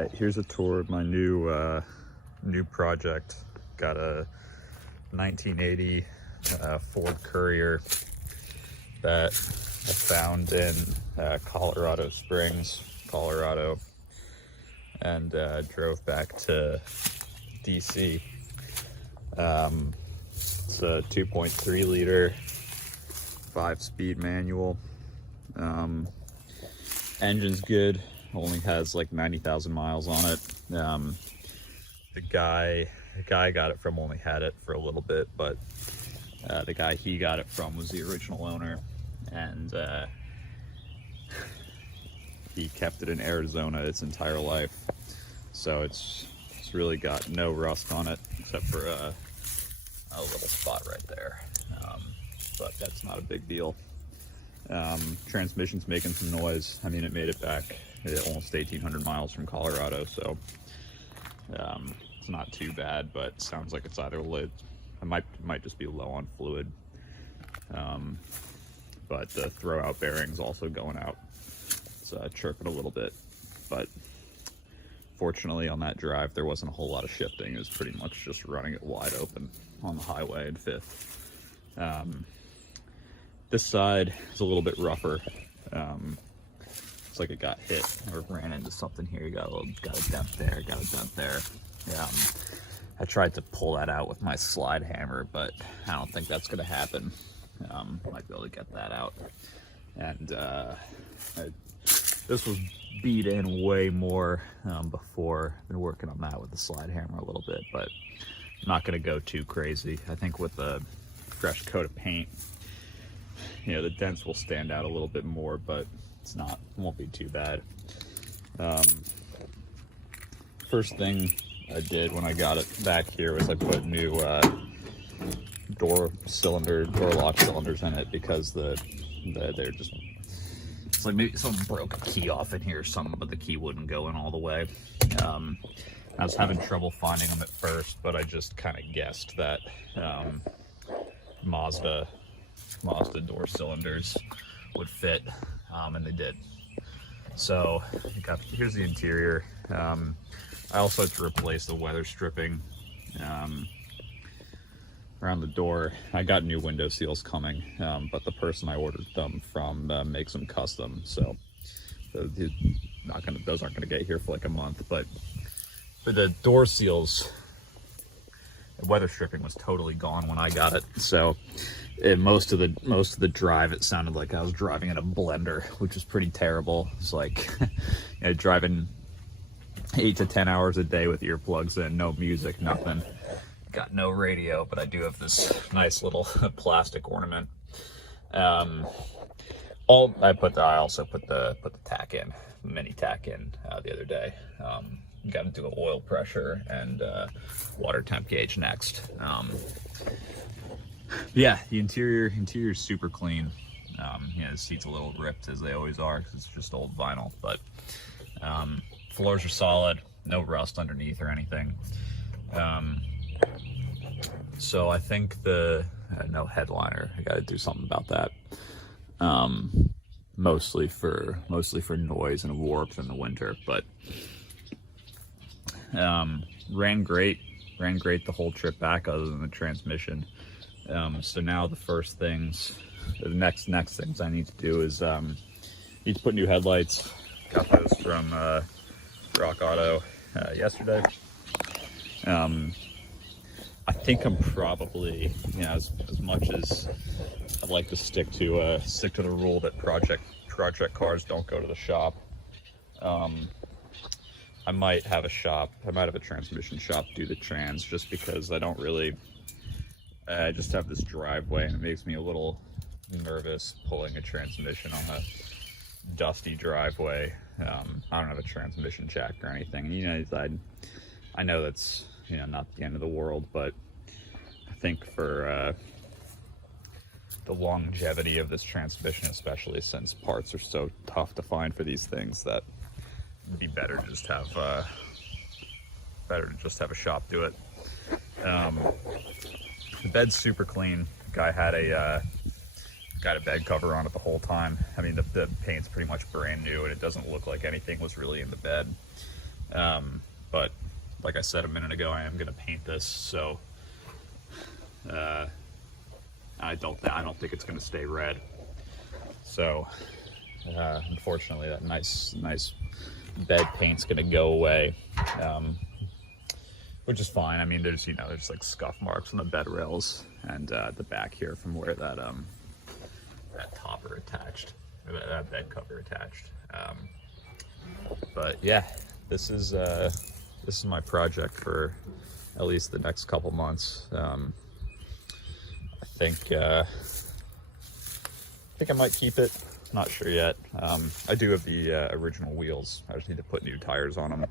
Alright, here's a tour of my new project. Got a 1980 Ford Courier that I found in Colorado Springs, Colorado, and drove back to DC. It's a 2.3 liter 5-speed manual. Engine's good, only has like 90,000 miles on it. The guy got it from only had it for a little bit, but the guy he got it from was the original owner, and he kept it in Arizona its entire life, so it's really got no rust on it except for a little spot right there, but that's not a big deal. Transmission's making some noise. I mean, it made it back almost 1,800 miles from Colorado, so it's not too bad, but sounds like it's either lit. It might just be low on fluid. But the throw-out bearing's also going out. It's chirping a little bit, but fortunately on that drive there wasn't a whole lot of shifting. It was pretty much just running it wide open on the highway in Fifth. This side is a little bit rougher. It's like it got hit or ran into something here. You got a dent there, got a dent there. I tried to pull that out with my slide hammer, but I don't think that's gonna happen. Might be able to get that out. And this was beat in way more before. I've been working on that with the slide hammer a little bit, but I'm not gonna go too crazy. I think with a fresh coat of paint, you know, the dents will stand out a little bit more, but won't be too bad. First thing I did when I got it back here was I put new door lock cylinders in it, because they're just, it's like maybe someone broke a key off in here or something, but the key wouldn't go in all the way. I was having trouble finding them at first, but I just kind of guessed that Mazda door cylinders would fit, and they did. So here's the interior. I also had to replace the weather stripping around the door. I got new window seals coming, but the person I ordered them from makes them custom, so those aren't gonna get here for like a month. But for the door seals, the weather stripping was totally gone when I got it, so most of the drive it sounded like I was driving in a blender, which was pretty terrible. It's like driving 8 to 10 hours a day with earplugs in, no music, nothing. Got no radio, but I do have this nice little plastic ornament. I also put the tack in, mini tack in the other day. Got to do an oil pressure and water temp gauge next. Yeah, the interior is super clean. The seat's a little ripped, as they always are, because it's just old vinyl, but floors are solid, no rust underneath or anything. So I think no headliner. I got to do something about that. Mostly for noise and warps in the winter, but ran great the whole trip back, other than the transmission. So now the next things I need to do is need to put new headlights. Got those from Rock Auto yesterday. I think I'm probably, as much as I'd like to stick to the rule that project cars don't go to the shop, I might have a transmission shop do the trans, just because I just have this driveway and it makes me a little nervous pulling a transmission on a dusty driveway. I don't have a transmission jack or anything. I know that's not the end of the world, but I think for the longevity of this transmission, especially since parts are so tough to find for these things, that it'd be better to just have a shop do it. The bed's super clean. The guy had a bed cover on it the whole time. I mean, the paint's pretty much brand new, and it doesn't look like anything was really in the bed. But like I said a minute ago, I am going to paint this, so I don't think it's going to stay red. So unfortunately, that nice bed paint's going to go away, which is fine. I mean, there's like scuff marks on the bed rails and the back here from where that topper attached, or that bed cover attached. But yeah, this is my project for at least the next couple months. I think I might keep it. Not sure yet. I do have the original wheels. I just need to put new tires on them.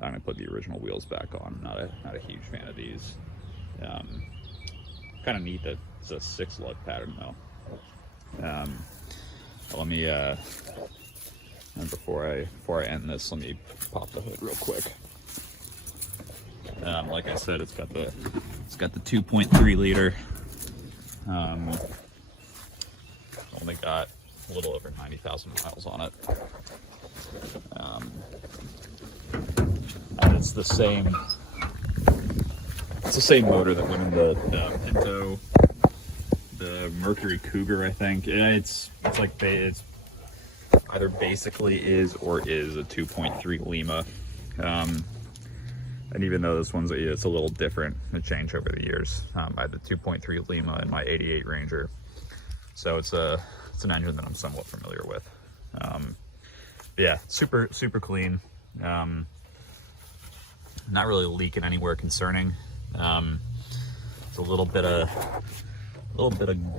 I'm gonna put the original wheels back on. Not a huge fan of these. Kind of neat that it's a 6-lug pattern though. Let me and before I end this, let me pop the hood real quick. Like I said, it's got the 2.3 liter. Only got a little over 90,000 miles on it. And it's the same motor that went in the Pinto, the Mercury Cougar, I think. It's either basically is or is a 2.3 Lima. And even though this one's it's a little different, it changed over the years. I had the 2.3 Lima in my '88 Ranger, so it's an engine that I'm somewhat familiar with. Yeah, super clean. Not really leaking anywhere concerning. It's a little bit of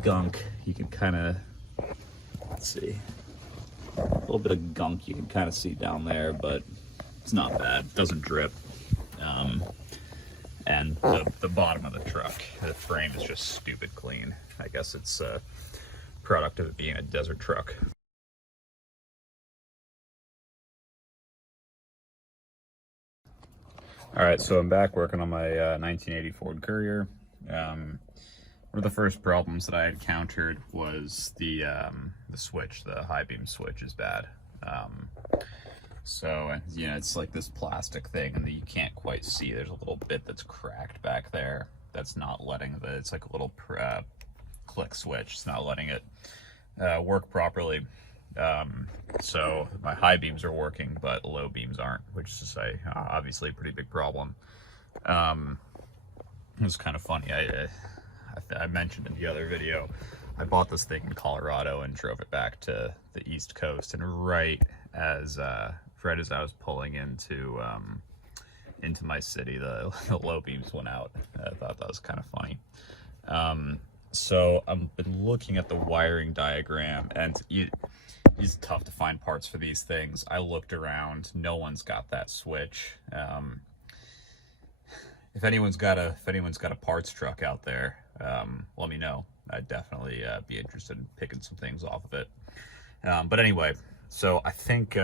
gunk. You can kind of see a little bit of gunk. You can kind of see down there, but it's not bad. It doesn't drip. And the bottom of the truck, the frame is just stupid clean. I guess it's a product of it being a desert truck. All right, so I'm back working on my 1980 Ford Courier. One of the first problems that I encountered was the switch. The high beam switch is bad. So, you know, it's like this plastic thing and you can't quite see. There's a little bit that's cracked back there that's not letting it's like a little click switch. It's not letting it work properly. So my high beams are working, but low beams aren't, which is obviously a pretty big problem. It was kind of funny. I mentioned in the other video, I bought this thing in Colorado and drove it back to the East Coast, and right as I was pulling into my city, the low beams went out. I thought that was kind of funny. So I've been looking at the wiring diagram, and it's tough to find parts for these things. I looked around, no one's got that switch. If anyone's got a parts truck out there, let me know. I'd definitely be interested in picking some things off of it. But anyway, so I think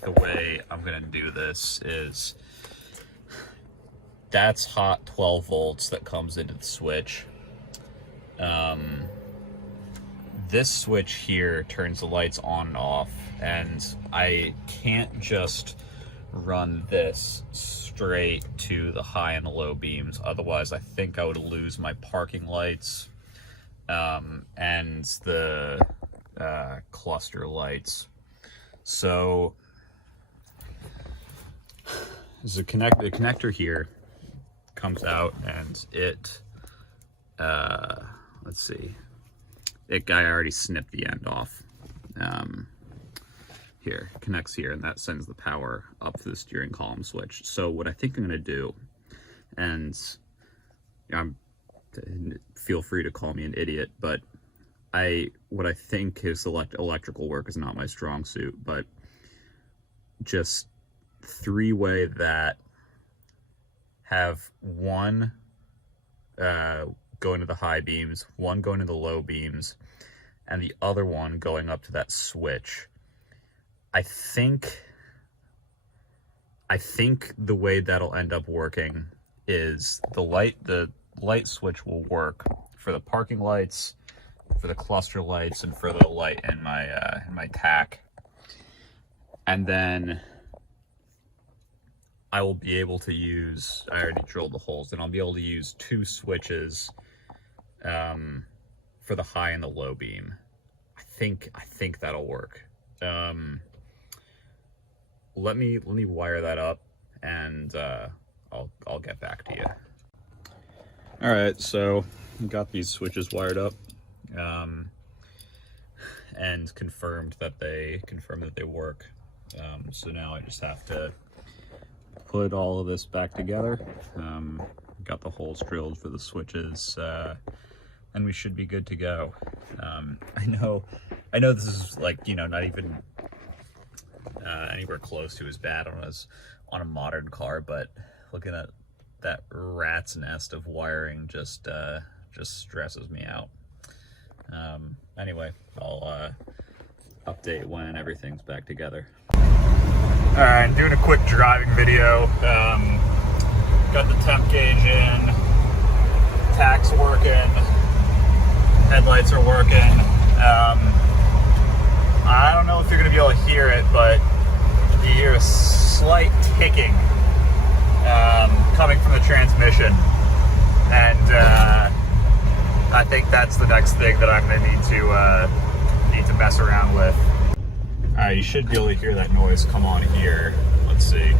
the way I'm gonna do this is, that's hot 12 volts that comes into the switch. This switch here turns the lights on and off, and I can't just run this straight to the high and the low beams. Otherwise, I think I would lose my parking lights and the cluster lights. So there's the connector here comes out, and it let's see, it guy already snipped the end off. Here, connects here, and that sends the power up to the steering column switch. So what I think I'm gonna do, and feel free to call me an idiot, but what I think is electrical work is not my strong suit, but just 3-way that, have one going to the high beams, one going to the low beams, and the other one going up to that switch. I think the way that'll end up working is the light switch will work for the parking lights, for the cluster lights, and for the light in my TAC. And then I will be able to use, I already drilled the holes, and I'll be able to use 2 switches for the high and the low beam. I think that'll work. Let me wire that up, and I'll get back to you. All right, so got these switches wired up, and confirmed that they work. So now I just have to put all of this back together. Got the holes drilled for the switches, and we should be good to go. I know this is like, you know, not even anywhere close to as bad on a modern car, but looking at that rat's nest of wiring just stresses me out. Anyway, I'll update when everything's back together. All right, I'm doing a quick driving video. Got the temp gauge in, tach's working, headlights are working. I don't know if you're gonna be able to hear it, but you hear a slight ticking coming from the transmission, and I think that's the next thing that I'm gonna need to mess around with. You should be able to hear that noise come on here. Let's see.